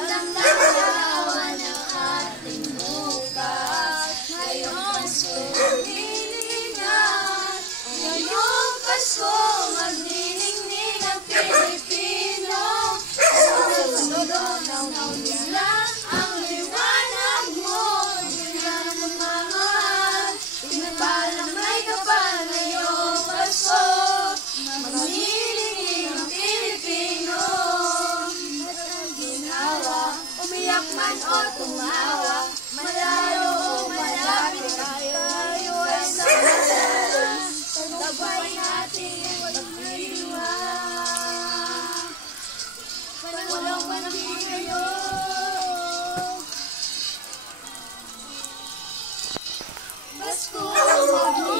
Damdaman ang ating bukas. Ngayong Pasko, magniningningan. Ngayong Pasko, magniningning ang Pilipino. Sunod-sunod ng nila ang liwanag mo. Bigyan mo mamahal, pinapalang may kapal ngayong Pasko. Magniningning ang Pilipino. At ang ginawa, umiyak man o tumawa, malayo o malapit tayo ay sama. Tagbay natin magdiwang. Walang panahon ngayon. Pasko, magdiwang.